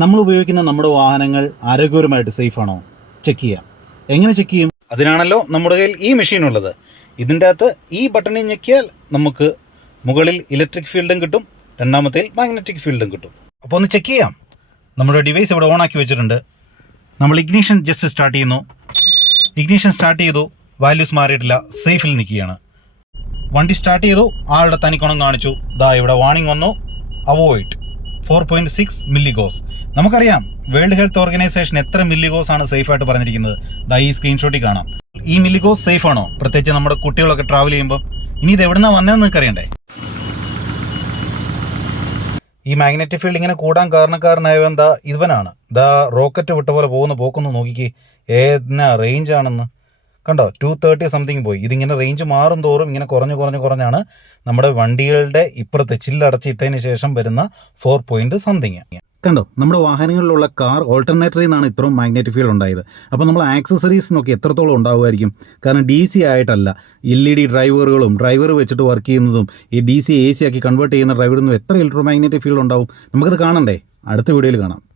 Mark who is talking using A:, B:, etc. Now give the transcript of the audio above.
A: നമ്മൾ ഉപയോഗിക്കുന്ന നമ്മുടെ വാഹനങ്ങൾ ആരോഗ്യപരമായിട്ട് സേഫ് ആണോ ചെക്ക് ചെയ്യാം. എങ്ങനെ ചെക്ക് ചെയ്യും?
B: അതിനാണല്ലോ നമ്മുടെ കയ്യിൽ ഈ മെഷീൻ ഉള്ളത്. ഇതിന്റെ അകത്ത് ഈ ബട്ടണിൽ ഞെക്കിയാൽ നമുക്ക് മുകളിൽ ഇലക്ട്രിക് ഫീൽഡും കിട്ടും രണ്ടാമത്തേൽ മാഗ്നറ്റിക് ഫീൽഡും കിട്ടും. അപ്പോൾ ഒന്ന് ചെക്ക് ചെയ്യാം. നമ്മുടെ ഡിവൈസ് ഇവിടെ ഓൺ ആക്കി വെച്ചിട്ടുണ്ട്. നമ്മൾ ഇഗ്നീഷൻ ജസ്റ്റ് സ്റ്റാർട്ട് ചെയ്യുന്നു. ഇഗ്നീഷൻ സ്റ്റാർട്ട് ചെയ്തു. വാല്യൂസ് മാറിയിട്ടില്ല. സേഫിൽ നിൽക്കുകയാണ്. വണ്ടി സ്റ്റാർട്ട് ചെയ്തു. ആളുടെ തനിക്കുണം കാണിച്ചു. ദാ ഇവിടെ വാണിംഗ് വന്നു. Avoid. Four point six milligauss നമുക്കറിയാം വേൾഡ് ഹെൽത്ത് ഓർഗനൈസേഷൻ എത്ര മില്ലിഗോസ് ആണ് സേഫ് ആയിട്ട് പറഞ്ഞിരിക്കുന്നത്. ദാ ഈ സ്ക്രീൻഷോട്ടിൽ കാണാം. ഈ മില്ലിഗോസ് സേഫ് ആണോ? പ്രത്യേകിച്ച് നമ്മുടെ കുട്ടികളൊക്കെ ട്രാവൽ ചെയ്യുമ്പോൾ ഇനി ഇത് എവിടുന്നാ വന്നതെന്ന് നിങ്ങൾക്ക് അറിയണ്ടേ ഈ മാഗ്നറ്റിക് ഫീൽഡ് ഇങ്ങനെ കൂടാൻ കാരണക്കാരനായവൻ എന്താ ഇവനാണ്. ദാ റോക്കറ്റ് വിട്ട പോലെ പോകുന്ന പോക്കൊന്ന് നോക്കിക്ക്. ഏതിനാ റേഞ്ച് ആണെന്ന്? കണ്ടോ? ടു തേർട്ടി സംതിങ് പോയി. ഇതിങ്ങനെ റേഞ്ച് മാറും തോറും ഇങ്ങനെ കുറഞ്ഞ് കുറഞ്ഞ് കുറഞ്ഞാണ് നമ്മുടെ വണ്ടികളുടെ ഇപ്പുറത്തെ ചില്ലടച്ചിട്ടതിന് ശേഷം വരുന്ന ഫോർ പോയിന്റ് സംതിങ് കണ്ടോ? നമ്മുടെ വാഹനങ്ങളിലുള്ള കാർ ഓൾട്ടർനേറ്ററിൽ നിന്നാണ് ഇത്രയും മാഗ്നറ്റിക് ഫീൽഡ് ഉണ്ടായത്. അപ്പോൾ നമ്മൾ ആക്സസറീസ് നോക്കി എത്രത്തോളം ഉണ്ടാവുമായിരിക്കും? കാരണം ഡി സി ആയിട്ടല്ല. എൽ ഇ ഡി ഡ്രൈവറുകളും ഡ്രൈവർ വെച്ചിട്ട് വർക്ക് ചെയ്യുന്നതും ഈ ഡി സി എ സി ആക്കി കൺവേർട്ട് ചെയ്യുന്ന ഡ്രൈവറിൽ നിന്നും എത്ര ഇലക്ട്രോ മാഗ്നറ്റിക് ഫീൽഡ് ഉണ്ടാവും? നമുക്കത് കാണണ്ടേ? അടുത്ത വീഡിയോയിൽ കാണാം.